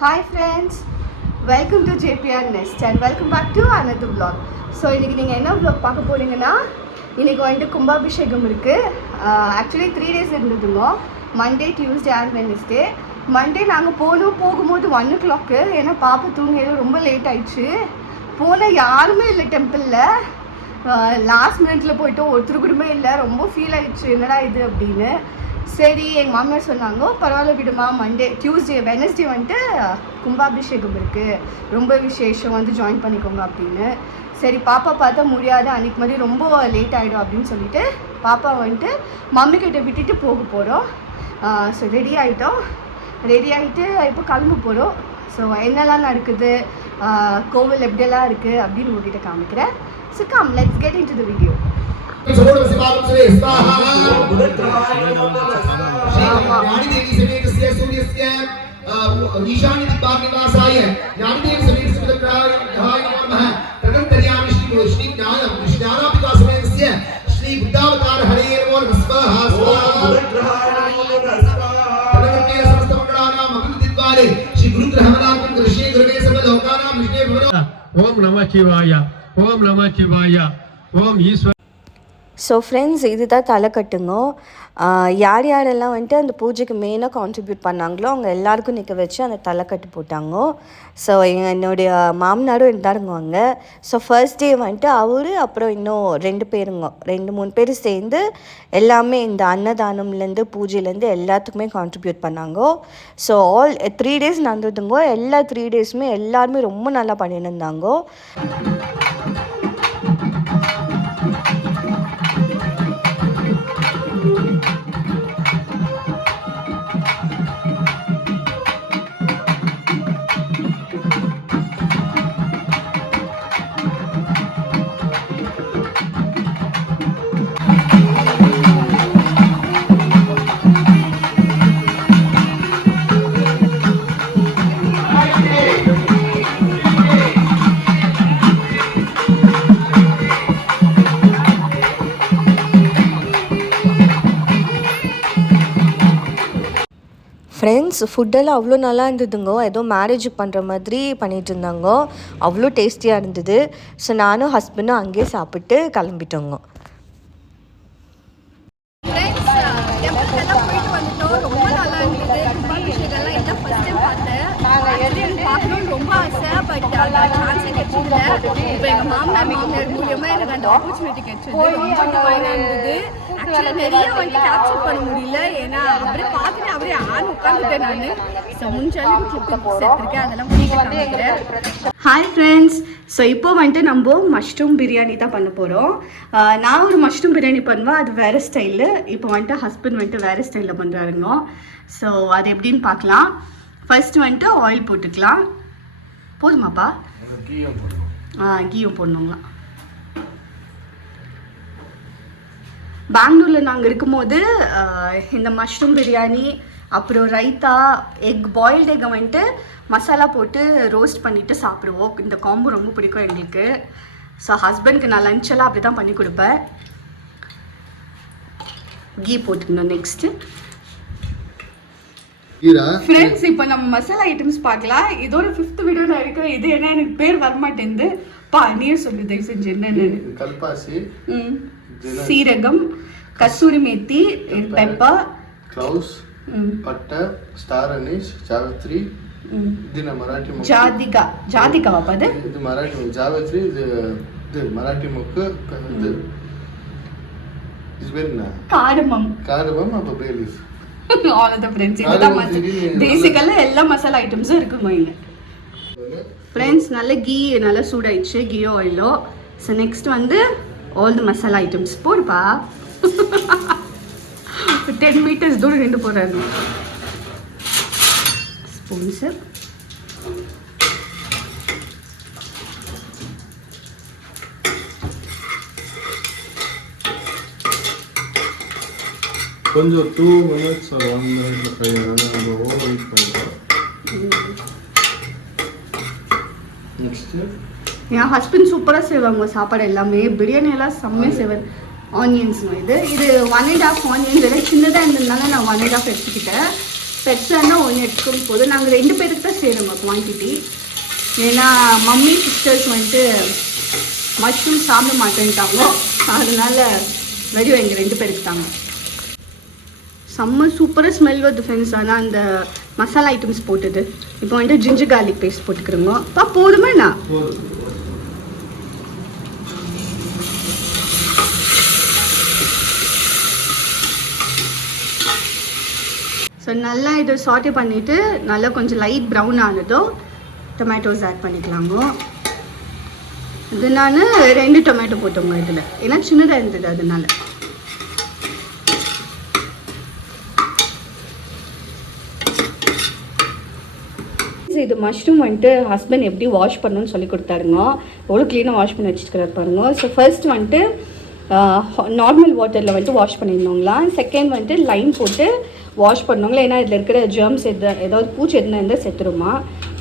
Hi friends, welcome to JPR Nest and welcome back to another vlog. So இன்னைக்கு நீங்கள் என்ன vlog பார்க்க போறீங்கன்னா, இன்னைக்கு வந்துட்டு கும்பாபிஷேகம் இருக்குது. ஆக்சுவலி 3 days இருந்ததுங்க, Monday Tuesday and Wednesday. Monday நாங்கள் போகும்போது 1 o'clock, ஏன்னா பாப்பா தூங்கியது ரொம்ப லேட் ஆயிடுச்சு. போனால் யாருமே இல்லை டெம்பிளில். லாஸ்ட் மினிட்ல போய்ட்டு ஒருத்தர் கூடமே இல்லை. ரொம்ப ஃபீல் ஆயிடுச்சு, என்னடா இது அப்படின்னு. சரி, எங்கள் மாமியார் சொன்னாங்க, பரவாயில்ல விடுமா, வெனஸ்டே வந்துட்டு கும்பாபிஷேகம் இருக்குது, ரொம்ப விசேஷம், வந்து ஜாயின் பண்ணிக்கோங்க அப்படின்னு. சரி, பாப்பா பார்த்தா முடியாது, அன்றைக்கி மாதிரி ரொம்ப லேட் ஆகிடும் அப்படின்னு சொல்லிட்டு பாப்பா வந்துட்டு மம்மி கிட்ட விட்டுட்டு போக போகிறோம். ஸோ ரெடி ஆகிட்டு இப்போ கிளம்ப போகிறோம். ஸோ என்னெல்லாம் நடக்குது, கோவில் எப்படியெல்லாம் இருக்குது அப்படின்னு உங்ககிட்ட காமிக்கிறேன். So come, let's get into the video. ईशान्य दिक्पाल निवासाय ज्ञानदेव समेत सुभद्राय नमः प्रकटयामि श्री ज्ञानापिता समेतस्य श्री बुद्धावतार हरे नमो स्वाहा प्रकटय समस्त मंगलानां मंगलदिद्वारे श्री गुरु ग्रहणात्मक दृश्ये गुरुवे सर्व लोकानां विष्णु भवनो ओम नमः शिवाय ओम ईश्वर. ஸோ ஃப்ரெண்ட்ஸ், இதுதான் தலைக்கட்டுங்க. யாரெல்லாம் வந்துட்டு அந்த பூஜைக்கு மெயினாக கான்ட்ரிபியூட் பண்ணாங்களோ அவங்க எல்லாருக்கும் நிற்க வச்சு அந்த தலைக்கட்டு போட்டாங்க. ஸோ என்னுடைய மாமனாரும் இருந்தாருங்க அங்கே. ஸோ ஃபர்ஸ்ட் டே வந்துட்டு அவரு அப்புறம் இன்னும் 2-3 பேர் சேர்ந்து எல்லாமே இந்த அன்னதானம்லேருந்து பூஜையிலேருந்து எல்லாத்துக்குமே கான்ட்ரிபியூட் பண்ணாங்க. So 3 days நடந்ததுங்க. எல்லா 3 daysமே எல்லாருமே ரொம்ப நல்லா பண்ணிட்டு இருந்தாங்க. ஃப்ரெண்ட்ஸ், ஃபுட்டெல்லாம் அவ்வளோ நல்லா இருந்ததுங்க. ஏதோ மேரேஜுக்கு பண்ணுற மாதிரி பண்ணிகிட்டு இருந்தாங்க. அவ்வளோ டேஸ்டியாக இருந்தது. ஸோ நானும் ஹஸ்பண்டும் அங்கேயே சாப்பிட்டு கிளம்பிட்டோங்க. ரொம்ப ஆசை, பட் சான்ஸ் கிடைச்சதில்ல. இப்போ எங்கள் மாமனார் மூலியமாக எனக்கு அந்த ஆப்பர்ச்சுனிட்டி கிடைச்சது. ரொம்ப டிவைனாக இருந்தது. ஆக்சுவலாக நிறைய வந்து கேப்சர் பண்ண முடியல, ஏன்னா அப்படியே பார்த்துட்டு அப்படியே உட்காந்துட்டேன் நான். ஸோ முடிஞ்சாலும் கிளிப்ஸ் எடுத்துருக்கேன், அதெல்லாம் பண்ணிக்கிறேன். ஹாய் ஃப்ரெண்ட்ஸ், ஸோ இப்போ வந்துட்டு நம்ம மஷ்ரூம் பிரியாணி தான் பண்ண போகிறோம். நான் ஒரு மஷ்ரூம் பிரியாணி பண்ணுவேன், அது வேறு ஸ்டைலு. இப்போ வந்துட்டு ஹஸ்பண்ட் வந்துட்டு வேறு ஸ்டைலில் பண்ணுறாருங்க. ஸோ அது எப்படின்னு பார்க்கலாம். ஃபர்ஸ்ட் வந்துட்டு ஆயில் போட்டுக்கலாம். போதுமாப்பா? கீயும் போடணுங்களா? பெங்களூரில் நாங்கள் இருக்கும்போது இந்த மஷ்ரூம் பிரியாணி, அப்புறம் ரைத்தா, பாயில்டு எக்கை வந்துட்டு மசாலா போட்டு ரோஸ்ட் பண்ணிவிட்டு சாப்பிடுவோம். இந்த காம்போ ரொம்ப பிடிக்கும் எங்களுக்கு. ஸோ ஹஸ்பண்ட்க்கு நான் லஞ்செல்லாம் அப்படி தான் பண்ணி கொடுப்பேன். கீ போட்டுக்கணும். நெக்ஸ்ட்டு ஃப்ரெண்ட்ஸ், இப்போ நம்ம மசாலா ஐட்டம்ஸ் பார்க்கலாம். இதோட 5th வீடியோ நான் இருக்கிறேன். இது என்ன எனக்கு பேர் வரமாட்டேங்குது. நீர் சொல்லு தயவு செஞ்சு. என்னென்னு? கல்பாசி, சீரகம், கசூரி மேத்தி, பெப்பர், க்ளவுஸ், பட்டை, ஸ்டார் அனீஸ், ஜாவித்ரி, இது மராட்டி ஜாதிகா பாது, இது மராட்டி ஜாவித்ரி, இது மராட்டி முக்கு, இது பேர் என்ன? காடமம், அப்ப பே leaf. all of the friends, இதுதான் பேசிக்கலா எல்லா மசாலா ஐட்டம்ஸும் இருக்குங்க இங்க. ஃப்ரெண்ட்ஸ், நல்ல கீ நல்லா சூடாயிடுச்சு, கீயோ ஆயிலோ. ஸோ நெக்ஸ்ட் வந்து ஆல் தி மசாலா ஐட்டம்ஸ் போடுப்பா. 10 meters தூரம் நின்று போடுறாரு. ஸ்பூன்ஸு, கொஞ்சம் 2 minutes or 1 minute ஃப்ரை ஆகணும். நம்ம ஓவர் ஹீட் பண்ணிட்டோம். நெக்ஸ்ட் என் ஹஸ்பண்ட் சூப்பராக செய்வாங்க சாப்பாடு எல்லாமே. பிரியாணி எல்லாம் செம்மையாக செய்வார். ஆனியன்ஸ் இது 1.5 ஆனியன்ஸ், சின்னதாக இருந்ததுனால நான் 1.5 எடுத்துக்கிட்டேன். ஸோ பெருசானா ஒன்று எடுத்துக்கும் போது நாங்கள் 2 பேருக்கு தான் செய்கிறோங்க குவான்டிட்டி. ஏன்னா மம்மி சிஸ்டர்ஸ் வந்துட்டு மஷ்ரூம் சாப்பிட மாட்டேன்ட்டாங்க, அதனால வெறும் எங்கள் 2 பேருக்கு தாங்க. செம்ம சூப்பராக ஸ்மெல் வருது ஃப்ரெண்ட்ஸ். ஆனால் அந்த மசாலா ஐட்டம்ஸ் போட்டுது. இப்போ வந்துட்டு ஜிஞ்சர் கார்லிக் பேஸ்ட் போட்டுக்கிறோங்க. போதுமே நான் ஸோ நல்லா இதை சாட்டே பண்ணிவிட்டு நல்லா கொஞ்சம் லைட் ப்ரௌன் ஆனதும் டொமேட்டோஸ் ஆட் பண்ணிக்கலாங்க. இது நான் 2 டொமேட்டோ போட்டோங்க இதில், ஏன்னா சின்னதாக இருந்தது அதனால. இது மஷ்ரூம் வந்துட்டு ஹஸ்பண்ட் எப்படி வாஷ் பண்ணணும்னு சொல்லி கொடுத்தாருங்க. எவ்வளோ க்ளீனாக வாஷ் பண்ணி வச்சுருக்கிறாரு பாருங்க. ஸோ ஃபர்ஸ்ட் வந்துட்டு நார்மல் வாட்டரில் வந்துட்டு வாஷ் பண்ணியிருந்தோங்களா. செகண்ட் வந்துட்டு லைம் போட்டு வாஷ் பண்ணுவாங்களா, ஏன்னா இதில் இருக்கிற ஜெர்ம்ஸ் ஏதாவது பூச்சி எதுனா இருந்தால் செத்துருமா.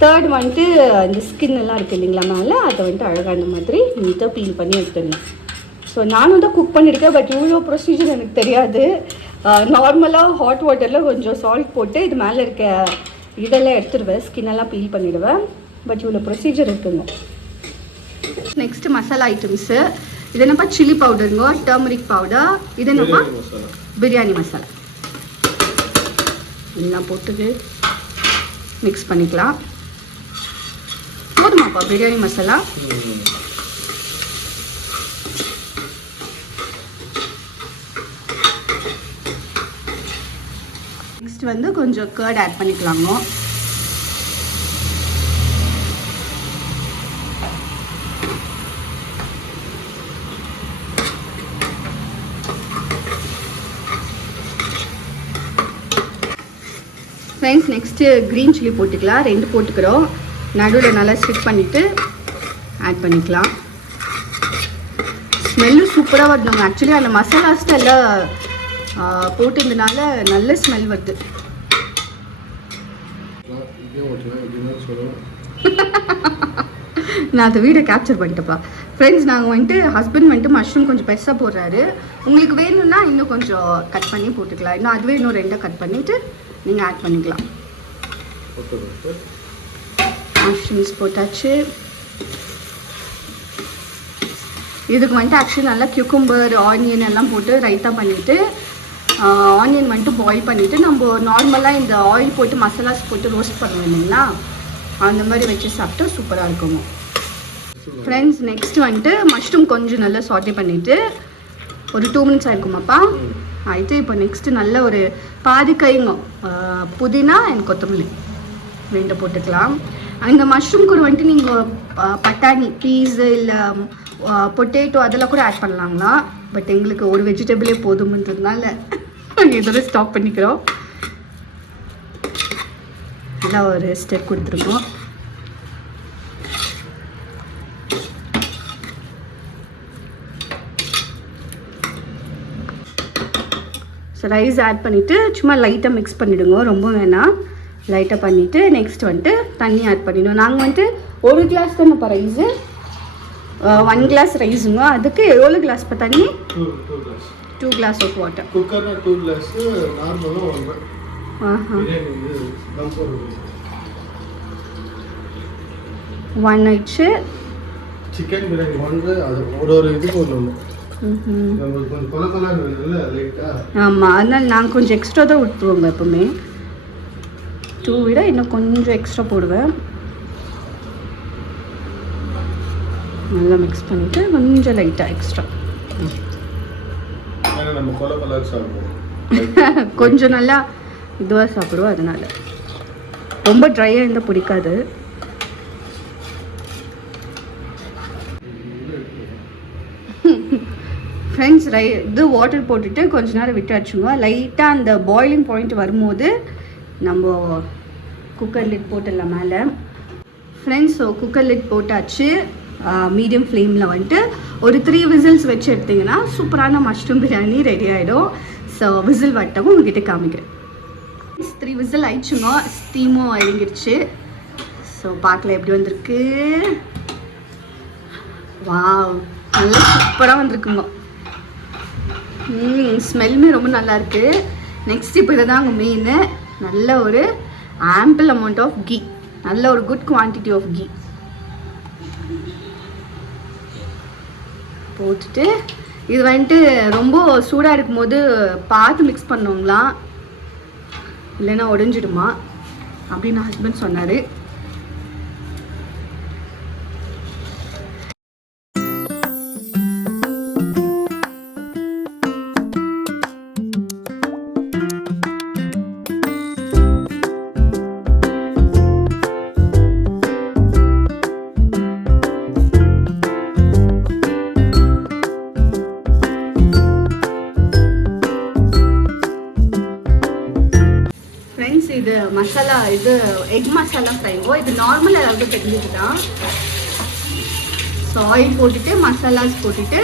தேர்ட் வந்துட்டு இந்த ஸ்கின் எல்லாம் இருக்குது இல்லைங்களா மேலே, அதை வந்துட்டு அழகாக இந்த மாதிரி நீட்டாக பீல் பண்ணி எடுத்துடணும். ஸோ நானும் தான் குக் பண்ணியிருக்கேன், பட் இவ்வளோ ப்ரொசீஜர் எனக்கு தெரியாது. நார்மலாக ஹாட் வாட்டரில் கொஞ்சம் சால்ட் போட்டு இது மேலே இருக்க இதெல்லாம் எடுத்துடுவேன், ஸ்கின்னெல்லாம் பீல் பண்ணிவிடுவேன். பட் இவ்வளோ ப்ரொசீஜர் இருக்குங்க. Next masala items. இது என்னப்பா சில்லி பவுடருங்க, டர்மரிக் பவுடர். இது என்னப்பா பிரியாணி மசாலா. எல்லாம் போட்டு மிக்ஸ் பண்ணிக்கலாம். போதுமாப்பா பிரியாணி மசாலா? நெக்ஸ்ட் வந்து கொஞ்சம் கர்ட் ஆட் பண்ணிக்கலாங்க. ஃப்ரெண்ட்ஸ் நெக்ஸ்ட்டு க்ரீன் சில்லி போட்டுக்கலாம். 2 போட்டுக்கிறோம். நடுவில் நல்லா ஸ்டிக் பண்ணிவிட்டு ஆட் பண்ணிக்கலாம். ஸ்மெல்லு சூப்பராக வருதுங்க. ஆக்சுவலி அந்த மசாலாஸ்ட்டு எல்லாம் போட்டிருந்தனால நல்ல ஸ்மெல் வருது. நான் அந்த வீடியோ கேப்சர் பண்ணிட்டேப்பா. ஃப்ரெண்ட்ஸ் நாங்கள் வந்துட்டு ஹஸ்பண்ட் வந்துட்டு மஷ்ரூம் கொஞ்சம் பெருசாக போடுறாரு. உங்களுக்கு வேணும்னா இன்னும் கொஞ்சம் கட் பண்ணி போட்டுக்கலாம். இன்னும் அதுவே இன்னும் 2 கட் பண்ணிவிட்டு நீங்கள் ஆட் பண்ணிக்கலாம். மஷ்ரூம்ஸ் போட்டாச்சு. இதுக்கு வந்துட்டு ஆக்சுவலி நல்லா கியூக்கம்பர் ஆனியன் எல்லாம் போட்டு ரைத்தா பண்ணிவிட்டு ஆனியன் வந்துட்டு பாயில் பண்ணிவிட்டு நம்ம நார்மலாக இந்த ஆயில் போட்டு மசாலாஸ் போட்டு ரோஸ்ட் பண்ணுவோம் இல்லைங்களா, அந்த மாதிரி வச்சு சாப்பிட்டா சூப்பராக இருக்குங்க. ஃப்ரெண்ட்ஸ் நெக்ஸ்ட் வந்துட்டு மஷ்ரூம் கொஞ்சம் நல்லா சாட்டே பண்ணிவிட்டு ஒரு 2 மினிட்ஸ் ஆயிருக்குமாப்பா ஆயிட்டு. இப்போ நெக்ஸ்ட்டு நல்ல ஒரு பாதி கைங்க புதினா அண்ட் கொத்தமல்லி 2 போட்டுக்கலாம். இந்த மஷ்ரூம் கூட வந்துட்டு நீங்கள் பட்டாணி பீஸு இல்லை பொட்டேட்டோ அதெல்லாம் கூட ஆட் பண்ணலாங்களா. பட் எங்களுக்கு ஒரு வெஜிடபிளே போதும்ன்றதுனால இதோட ஸ்டாப் பண்ணிக்கிறோம். நல்லா ஒரு ஸ்டெப் கொடுத்துருக்கோம். ஸோ ரைஸ் ஆட் பண்ணிவிட்டு சும்மா லைட்டாக மிக்ஸ் பண்ணிவிடுங்க, ரொம்ப வேணாம். லைட்டாக பண்ணிவிட்டு நெக்ஸ்ட் வந்துட்டு தண்ணி ஆட் பண்ணிவிடுவோம். நாங்கள் வந்துட்டு 1 கிளாஸ் தானேப்பா ரைஸு, 1 கிளாஸ் ரைஸுங்க. அதுக்கு எவ்வளோ கிளாஸ் இப்போ தண்ணி? 2 கிளாஸ் ஆஃப் வாட்டர். குக்கர்னா 2 கிளாஸ், நார்மலாக 1 ஆயிடுச்சு. சிக்கன் பிரியாணி 1 அது ஒரு இது போடணும். நம்மளுக்கு கொஞ்சம் கொலக்கொலான்னு இருக்குல்ல லைட்டாக. ஆமாம், அதனால் நாங்கள் கொஞ்சம் எக்ஸ்ட்ரா தான் விட்டுருவோங்க எப்போவுமே. 2 விட இன்னும் கொஞ்சம் எக்ஸ்ட்ரா போடுவேன். நல்லா மிக்ஸ் பண்ணிவிட்டு கொஞ்சம் லைட்டாக எக்ஸ்ட்ரா நம்ம கொலக்கொலா சாப்பிடுவோம். கொஞ்சம் நல்லா இதுவாக சாப்பிடுவோம், அதனால் ரொம்ப ட்ரையாக இருந்தால் பிடிக்காது. ஃப்ரெண்ட்ஸ் இது வாட்டர் போட்டுட்டு கொஞ்ச நேரம் விட்டு வச்சுங்க. லைட்டாக அந்த பாயிலிங் பாயிண்ட் வரும்போது நம்ம குக்கர் லிட் போட்டுடலாம் மேலே. ஃப்ரெண்ட்ஸ் ஸோ குக்கர் லிட் போட்டாச்சு. மீடியம் ஃப்ளேமில் வந்துட்டு ஒரு 3 விசில்ஸ் வச்சு எடுத்திங்கன்னா சூப்பரான மஷ்ரூம் பிரியாணி ரெடி ஆகிடும். ஸோ விசில் வட்டவும் உங்ககிட்ட காமிக்கிறேன். 3 விசில் ஆயிடுச்சுங்க, ஸ்டீமும் இறங்கிருச்சு. ஸோ பார்க்கல எப்படி வந்திருக்கு. வாவ், நல்லா சூப்பராக வந்திருக்குங்க. ஸ்மெல்லுமே ரொம்ப நல்லாயிருக்கு. நெக்ஸ்ட் இப்போ இதை தான் அங்கே மெயின். நல்ல ஒரு ஆம்பிள் அமௌண்ட் ஆஃப் கீ, நல்ல ஒரு குட் குவான்டிட்டி ஆஃப் கீ போட்டுட்டு, இது வந்துட்டு ரொம்ப சூடாக இருக்கும்போது பார்த்து மிக்ஸ் பண்ணுவாங்களாம், இல்லைன்னா உடஞ்சிடுமா அப்படின்னு ஹஸ்பண்ட் சொன்னார். இது மசாலா, இது எக் மசாலா ஃப்ரைங்கோ. இது நார்மல் அளவுக்கு தெரிஞ்சது தான். ஸோ ஆயில் போட்டுட்டு மசாலாஸ் போட்டுட்டு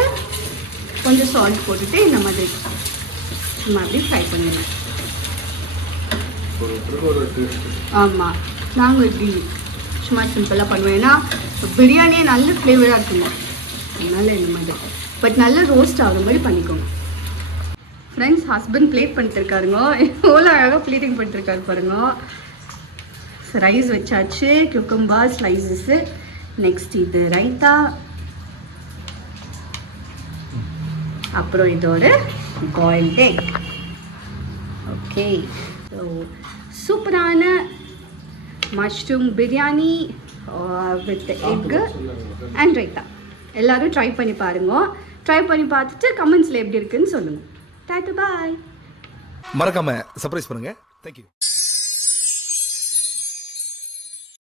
கொஞ்சம் சால்ட் போட்டுட்டு இந்த மாதிரி ஃப்ரை பண்ணிடுவேன். ஆமாம், நாங்கள் இப்படி சும்மா சிம்பிளாக பண்ணுவேன். ஏன்னா பிரியாணியே நல்ல ஃப்ளேவராக இருக்குங்க, அதனால இந்த மாதிரி. பட் நல்ல ரோஸ்ட் ஆகிற மாதிரி பண்ணிக்கோங்க. ஃப்ரெண்ட்ஸ், ஹஸ்பண்ட் பிளேட் பண்ணிட்டுருக்காருங்க. எவ்வளோ அழகாக ப்ளீட்டிங் பண்ணிட்டுருக்காரு பாருங்க. ரைஸ் வச்சாச்சு, குக்கும்பர் ஸ்லைசஸ்ஸு. நெக்ஸ்ட் இது ரைத்தா, அப்புறம் இதோட பாயில்ட் எக். ஓகே, ஸோ சூப்பரான mushroom biryani with egg and raita. எல்லோரும் ட்ரை பண்ணி பாருங்க. ட்ரை பண்ணி பார்த்துட்டு கமெண்ட்ஸில் எப்படி இருக்குன்னு சொல்லுங்கள். டாட்டா, பாய். மறக்காம சர்ப்ரைஸ் பண்ணுங்க. தேங்க்யூ.